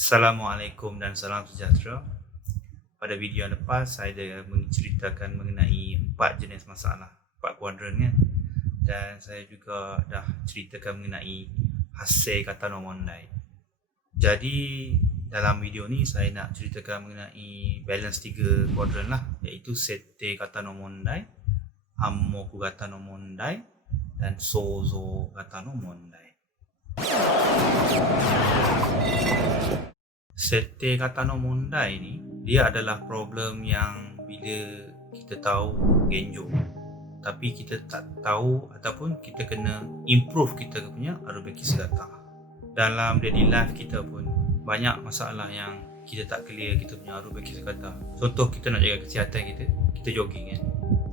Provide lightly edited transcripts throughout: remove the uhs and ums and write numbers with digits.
Assalamualaikum dan salam sejahtera. Pada video yang lepas saya menceritakan mengenai 4 jenis masalah, 4 kuadran kan. Dan saya juga dah ceritakan mengenai hasil kata no mondai. Jadi dalam video ni saya nak ceritakan mengenai balance 3 kuadran lah, iaitu sete kata no mondai, ammoku kata no mondai dan sozo kata no mondai. Sete kata no mondai ni, dia adalah problem yang bila kita tahu genjo, tapi kita tak tahu ataupun kita kena improve kita punya arubeki segata. Dalam daily life kita pun banyak masalah yang kita tak clear kita punya arubeki segata. Contoh kita nak jaga kesihatan kita jogging kan.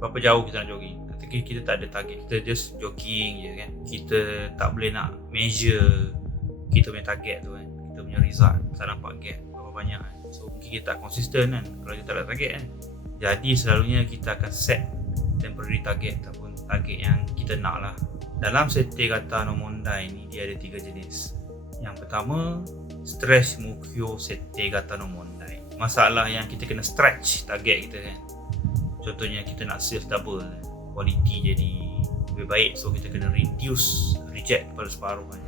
Berapa jauh kita nak jogging? Ketika kita tak ada target, kita just jogging je kan. Kita tak boleh nak measure kita punya target tu kan. Kita punya result tak nampak gap berapa banyak kan. So mungkin kita tak konsisten kan kalau kita tak ada target kan. Jadi selalunya kita akan set temporary target ataupun target yang kita nak lah. Dalam sete kata no mondai ni dia ada 3 jenis. Yang pertama, stretch mukyo sete kata no mondai. Masalah yang kita kena stretch target kita kan. Contohnya kita nak sales double, quality jadi lebih baik, so kita kena reduce reject pada separuh kan.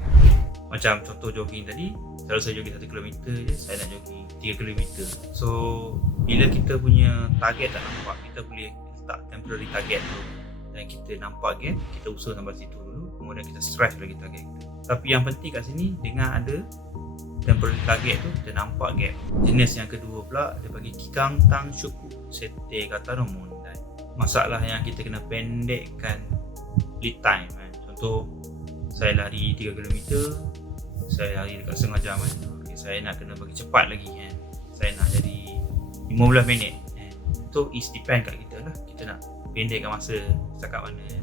Macam contoh jogging tadi, kalau saya jogging 1 km je, saya nak jogging 3 km. So bila kita punya target tak nampak, kita boleh letak temporary target dulu. Dan kita nampak gap, kita usaha sampai situ dulu, kemudian kita stretch lagi target kita. Tapi yang penting kat sini, dengan ada temporary target tu, kita nampak gap. Jenis yang kedua pula, dia bagi kikang tang shuku sete kata no mondai. Masalah yang kita kena pendekkan lead time kan. Contoh, saya lari 3 km, saya lari dekat setengah jam kan. Okay, saya nak kena bagi cepat lagi kan. Saya nak jadi 15 minit kan. So it depend kat kita lah. Kita nak pendekkan masa setakat mana kan.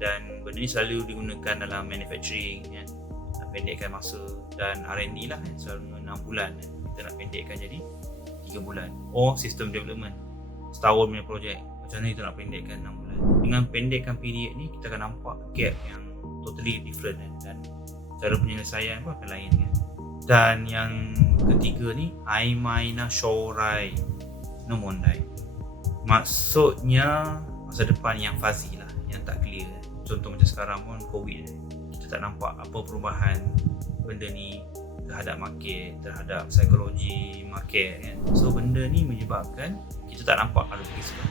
Dan benda ni selalu digunakan dalam manufacturing kan. Nak pendekkan masa, dan R&D lah kan. Selalu 6 bulan kan. Kita nak pendekkan jadi 3 bulan. Or system development, setahun punya projek, macam mana kita nak pendekkan 6 bulan. Dengan pendekkan period ni, kita akan nampak gap yang totally different kan. Dan cara penyelesaian pun akan lain kan. Dan yang ketiga ni, aimai na shourai no mondai. Maksudnya masa depan yang fuzzy lah, yang tak clear. Contoh macam sekarang pun COVID, kita tak nampak apa perubahan benda ni terhadap market, terhadap psikologi market kan. So benda ni menyebabkan kita tak nampak ada risiko.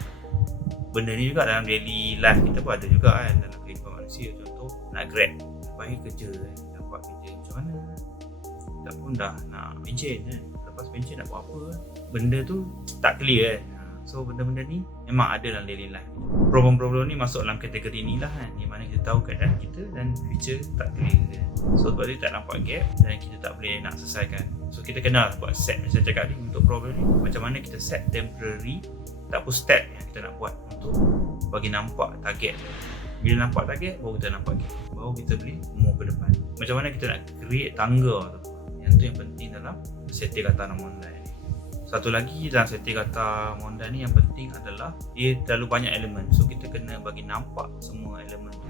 Benda ni juga dalam daily life kita pun ada juga kan, dalam kehidupan manusia. Contoh nak grab, bagi kerja kan, dapat kerja macam mana, tak pun dah nak pension kan, lepas pension nak buat apa kan. Benda tu tak clear kan. So benda-benda ni memang ada dalam daily life. Problem-problem ni masuk dalam kategori ni lah kan, di mana kita tahu keadaan kita dan future tak clear kan. So sebab tu tak nampak gap dan kita tak boleh nak selesaikan. So kita kena buat set, macam saya cakap ni, untuk problem ni macam mana kita set temporary ataupun step yang kita nak buat untuk bagi nampak target. Bila nampak target, baru kita nampak gap, baru kita boleh move ke depan. Macam mana kita nak create tangga tu, yang tu yang penting dalam sete kata no mondai. Satu lagi dalam sete kata mondai ni yang penting adalah dia terlalu banyak elemen. So kita kena bagi nampak semua elemen tu,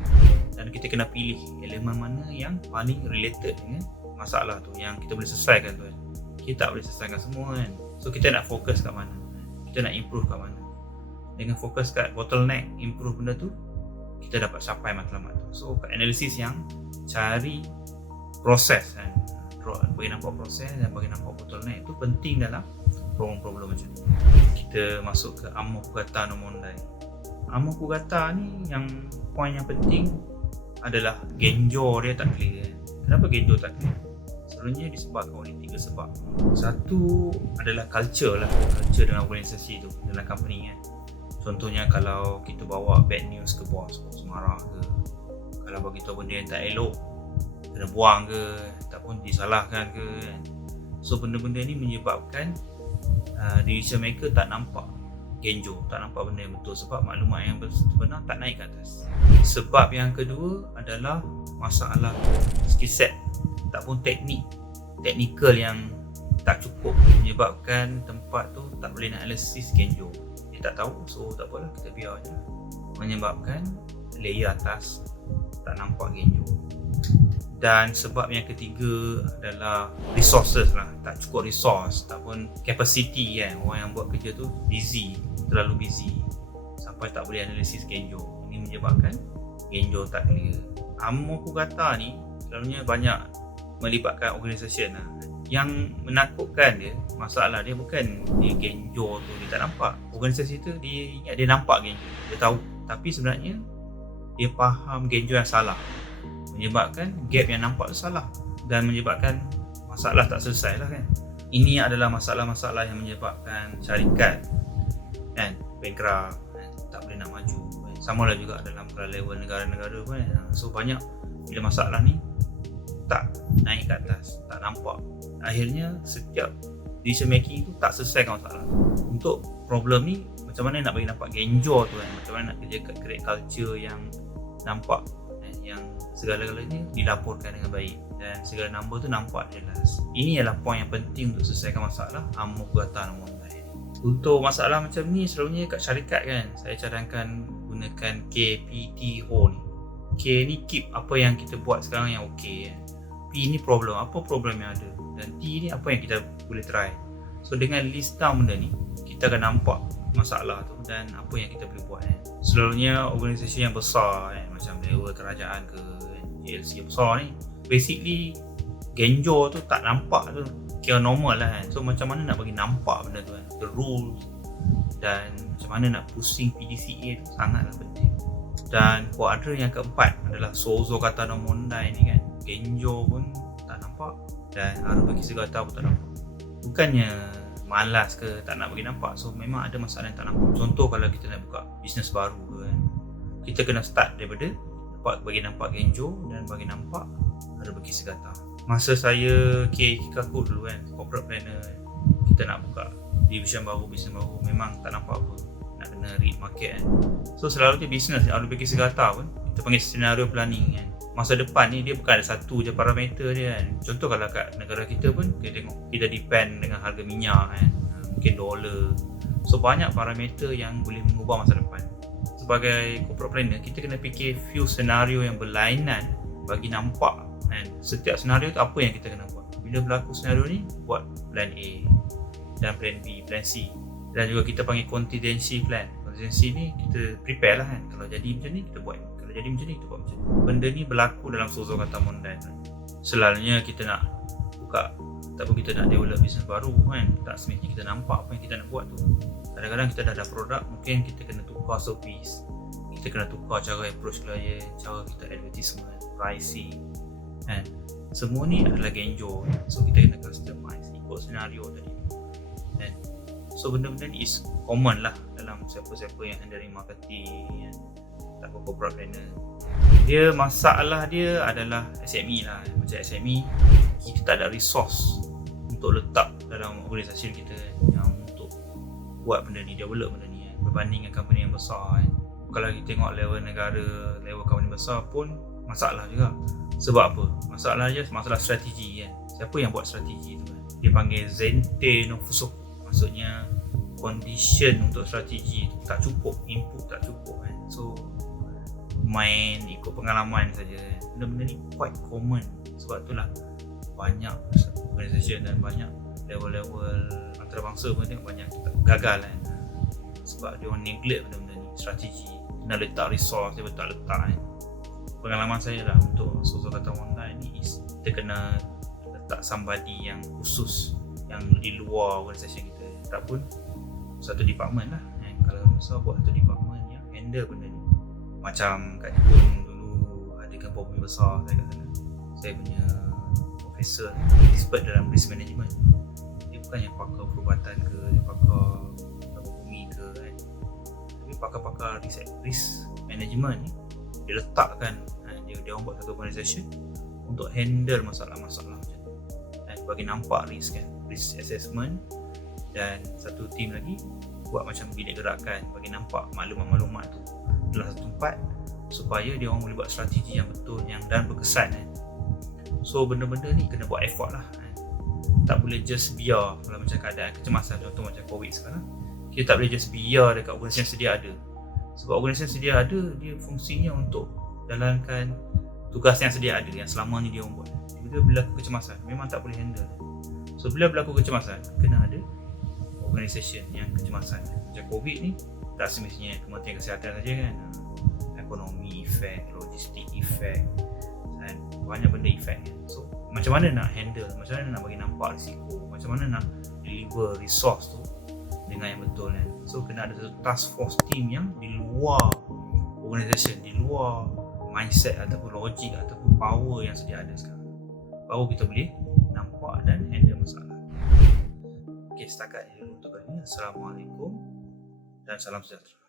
dan kita kena pilih elemen mana yang paling related dengan masalah tu, yang kita boleh selesaikan tu kan. Kita tak boleh selesaikan semua kan. So kita nak fokus kat mana, kita nak improve kat mana. Dengan fokus kat bottleneck, improve benda tu, kita dapat capai matlamat tu. So kat analisis yang cari proses kan, bagi nampak proses dan bagi nampak bottleneck itu penting dalam problem-problem macam ni. Kita masuk ke ammoku kata no mondai. Ammoku kata ni, yang poin yang penting adalah genjo dia tak clear kan. Kenapa genjo tak clear? Sebenarnya disebabkan oleh 3 sebab. Satu adalah culture lah, culture dalam organisasi tu, dalam company kan. Contohnya kalau kita bawa bad news ke bos marah ke, kalau bagi tahu benda yang tak elok kena buang ke, ataupun disalahkan ke kan. So benda-benda ni menyebabkan decision maker tak nampak genjo, tak nampak benda yang betul, sebab maklumat yang benar tak naik ke atas. Sebab yang kedua adalah masalah skill set ataupun teknikal yang tak cukup, menyebabkan tempat tu tak boleh nak analisis genjo. Dia tak tahu, so tak apalah, kita biar je, menyebabkan layer atas tak nampak genjo. Dan sebab yang ketiga adalah resources lah. Tak cukup resource, tak pun capacity kan. Orang yang buat kerja tu busy, terlalu busy sampai tak boleh analisis genjo. Ini menyebabkan genjo tak clear. Amor Fugata ni selalunya banyak melibatkan organisation lah. Yang menakutkan dia, masalah dia bukan dia genjo tu dia tak nampak. Organisasi tu dia ingat dia nampak genjo, dia tahu. Tapi sebenarnya dia faham genjo yang salah, menyebabkan gap yang nampak tu salah dan menyebabkan masalah tak selesai lah kan. Ini adalah masalah-masalah yang menyebabkan syarikat kan bankrupt kan, tak boleh nak maju kan. Sama lah juga dalam level negara-negara pun kan. So banyak bila masalah ni tak naik ke atas, tak nampak, akhirnya setiap decision making tu tak selesaikan masalah. Untuk problem ni macam mana nak bagi nampak genjo tu kan, macam mana nak kerja create culture yang nampak kan, yang segala-galanya dilaporkan dengan baik dan segala number tu nampak jelas. Ini adalah poin yang penting untuk selesaikan masalah Amor Fugata nombor 9. Untuk masalah macam ni selalunya kat syarikat kan, saya cadangkan gunakan KPTO ni. K ni keep apa yang kita buat sekarang yang okey kan. P ni problem, apa problem yang ada, dan T ni apa yang kita boleh try. So dengan list down benda ni, kita akan nampak masalah tu dan apa yang kita boleh buat kan. Selalunya organisasi yang besar kan, macam level kerajaan ke JLC yang besar ni, basically genjo tu tak nampak tu kira normal lah kan. So macam mana nak bagi nampak benda tu kan, the rules, dan macam mana nak pusing PDCA tu sangatlah penting. Dan kuadran yang keempat adalah Sozo Kata no Mondai ni kan, genjo pun tak nampak dan Arubeki Segata pun tak nampak. Bukannya malas ke tak nak bagi nampak, so memang ada masalah yang tak nampak. Contoh kalau kita nak buka bisnes baru kan, kita kena start daripada bagi nampak genjo dan bagi nampak Arubeki Segata. Masa saya Kikaku dulu kan, corporate planner, kita nak buka division baru, bisnes baru, memang tak nampak apa, nak kena read market kan. So selalunya bisnes Arubeki Segata pun kita panggil scenario planning kan. Masa depan ni dia bukan ada satu je parameter dia kan. Contoh kalau kat negara kita pun kita tengok, kita depend dengan harga minyak kan, mungkin dolar. So banyak parameter yang boleh mengubah masa depan. Sebagai corporate planner, kita kena fikir few senario yang berlainan bagi nampak kan. Setiap senario tu apa yang kita kena buat. Bila berlaku senario ni, buat plan A dan plan B, plan C. Dan juga kita panggil contingency plan. Contingency ni kita prepare lah kan. Kalau jadi macam ni kita buat, kalau jadi macam ni kita buat macam ni. Benda ni berlaku dalam Sozo Kata Mondai kan. Selalunya kita nak buka, ataupun kita nak develop bisnes baru kan, tak semestinya kita nampak apa yang kita nak buat tu. Kadang-kadang kita dah ada produk, mungkin kita kena tukar service, kita kena tukar cara approach client, cara kita advertisement, pricing kan. Semua ni adalah genjo kan. So kita kena customize ikut senario tadi kan. So benda-benda ni is common lah dalam siapa-siapa yang handling marketing kan, ataupun corporate planner. Dia masalah dia adalah SME lah. Macam SME, kita tak ada resource untuk letak dalam organisasi kita yang untuk buat benda ni, develop benda ni kan, berbanding dengan company yang besar kan. Kalau kita tengok level negara, level company besar pun masalah juga. Sebab apa? Masalah dia masalah strategi kan. Siapa yang buat strategi tu kan? Dia panggil Zente no Fusoku. Maksudnya condition untuk strategi tu tak cukup, input tak cukup kan. So main ikut pengalaman saja. Benda-benda ni quite common. Sebab itulah banyak organisasi dan banyak level-level antarabangsa pun tengok banyak gagal kan. Sebab dia orang neglect benda-benda ni, strategi. Kena letak resource, dia betul letak kan. Pengalaman saya lah untuk Sozo Kata Mondai ni is kita kena letak somebody yang khusus, yang di luar organisasi kita, ataupun satu department lah kan. Kalau misal buat satu department yang handle benda ni, macam kat Jepun dulu ada kapal bumi besar saya kat sana. Saya punya profesor expert dalam risk management. Dia bukan yang pakar perubatan ke, dia pakar kapal bumi ke kan. Tapi pakar-pakar risk management ni dia letakkan kan, dia orang buat satu organisation untuk handle masalah-masalah macam tu dan bagi nampak risk kan, risk assessment. Dan satu tim lagi buat macam bilik gerakan bagi nampak maklumat-maklumat tu dalam satu tempat supaya dia orang boleh buat strategi yang betul yang dan berkesan kan. So benda-benda ni kena buat effort lah kan. Tak boleh just biar kalau macam keadaan kecemasan, contoh macam COVID sekarang, kita tak boleh just biar dekat organisasi yang sedia ada. Sebab organisasi yang sedia ada, dia fungsinya untuk jalankan tugas yang sedia ada, yang selama ni dia orang buat. Tiba-tiba berlaku kecemasan, memang tak boleh handle. So bila berlaku kecemasan, kena ada organisation yang kecemasan. Macam COVID ni, tak semestinya Kementerian Kesihatan saja kan, ekonomi efek, logistik efek, dan banyak benda efek. So macam mana nak handle, macam mana nak bagi nampak risiko, macam mana nak deliver resource tu dengan yang betul kan. So kena ada satu task force team yang di luar organisation, di luar mindset ataupun logik ataupun power yang sedia ada sekarang, baru kita boleh nampak dan handle masalah. Okay, setakat ini dulu untuk kali ini. Assalamualaikum dan salam sejahtera.